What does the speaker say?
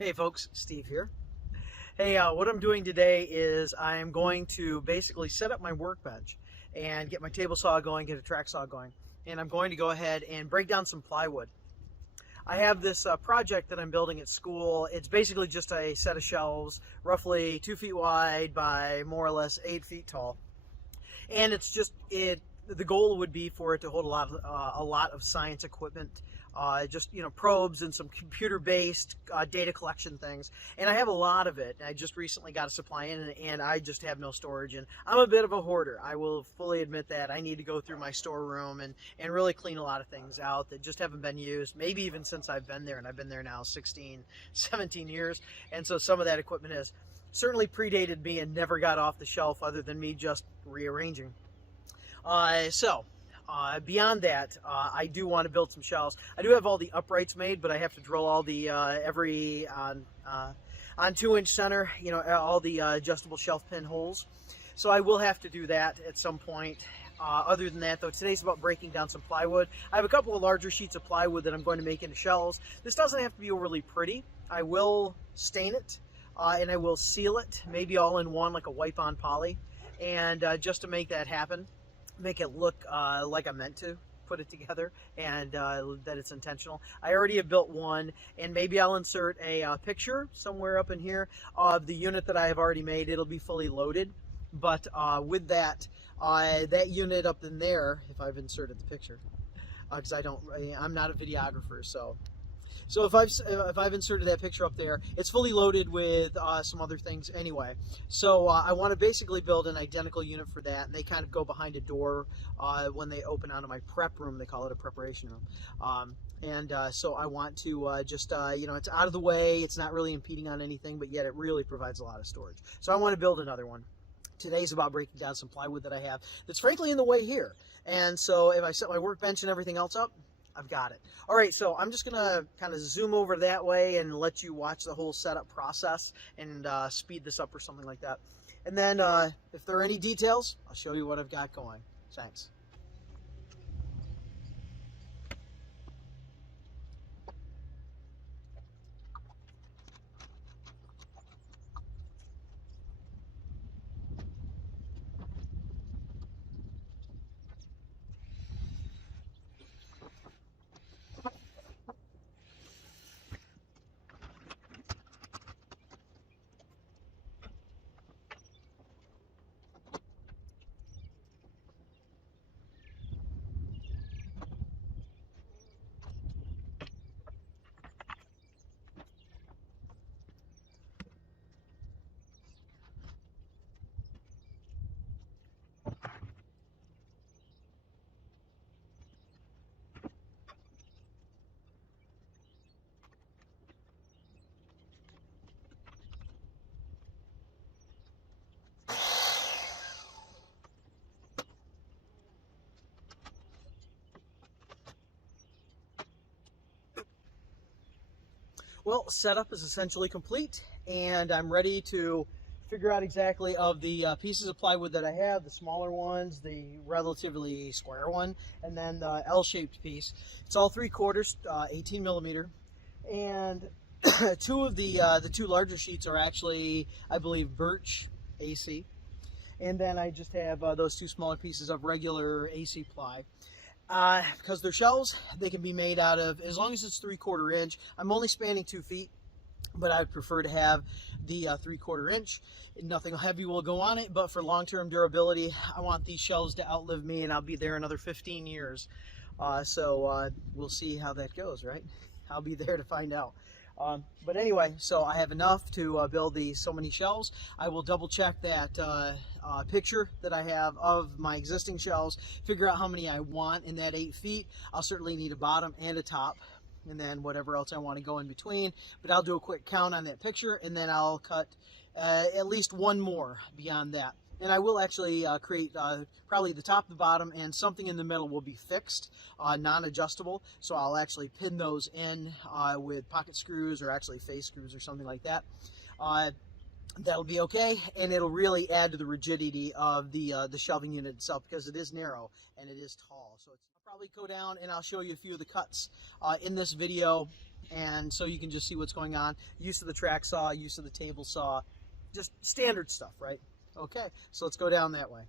Hey folks, Steve here. Hey, what I'm doing today is I'm going to basically set up my workbench and get my table saw going, get a track saw going, and I'm going to go ahead and break down some plywood. I have this project that I'm building at school. It's basically just a set of shelves, roughly 2 feet wide by more or less 8 feet tall, and it's just it. The goal would be for it to hold a lot of science equipment, just probes and some computer-based data collection things. And I have a lot of it. I just recently got a supply in, and I just have no storage. And I'm a bit of a hoarder. I will fully admit that. I need to go through my storeroom and really clean a lot of things out that just haven't been used. Maybe even since I've been there, and I've been there now 16, 17 years. And so some of that equipment has certainly predated me and never got off the shelf, other than me just rearranging. Beyond that, I do want to build some shelves. I do have all the uprights made, but I have to drill all the every on 2-inch center, all the adjustable shelf pin holes. So I will have to do that at some point. Other than that, though, today's about breaking down some plywood. I have a couple of larger sheets of plywood that I'm going to make into shelves. This doesn't have to be overly pretty. I will stain it and I will seal it, maybe all in one, like a wipe-on poly. And just to make that happen, make it look like I meant to put it together, and that it's intentional. I already have built one, and maybe I'll insert a picture somewhere up in here of the unit that I have already made. It'll be fully loaded, but with that unit up in there, if I've inserted the picture, because I'm not a videographer, so if I've inserted that picture up there, it's fully loaded with some other things anyway. So I want to basically build an identical unit for that, and they kind of go behind a door when they open onto my prep room. They call it a preparation room. So I want to just, it's out of the way. It's not really impeding on anything, but yet it really provides a lot of storage. So I want to build another one. Today's about breaking down some plywood that I have that's frankly in the way here. And so if I set my workbench and everything else up, I've got it. All right, so I'm just gonna kind of zoom over that way and let you watch the whole setup process and speed this up or something like that. And then if there are any details, I'll show you what I've got going. Thanks. Well, setup is essentially complete, and I'm ready to figure out exactly of the pieces of plywood that I have, the smaller ones, the relatively square one, and then the L-shaped piece. It's all 3/4, 18 millimeter, and two of the two larger sheets are actually, I believe, birch AC, and then I just have those two smaller pieces of regular AC ply. Because they're shelves, they can be made out of, as long as it's 3/4 inch. I'm only spanning 2 feet, but I would prefer to have the 3/4 inch. Nothing heavy will go on it, but for long-term durability, I want these shelves to outlive me, and I'll be there another 15 years. We'll see how that goes, right? I'll be there to find out. But anyway, so I have enough to build so many shelves. I will double check that picture that I have of my existing shelves, figure out how many I want in that 8 feet. I'll certainly need a bottom and a top, and then whatever else I want to go in between. But I'll do a quick count on that picture, and then I'll cut at least one more beyond that. And I will actually create probably the top, the bottom, and something in the middle will be fixed, non-adjustable. So I'll actually pin those in with pocket screws, or actually face screws or something like that. That'll be okay, and it'll really add to the rigidity of the shelving unit itself, because it is narrow and it is tall. So it's probably go down and I'll show you a few of the cuts in this video, and so you can just see what's going on. Use of the track saw, use of the table saw, just standard stuff, right? Okay, so let's go down that way.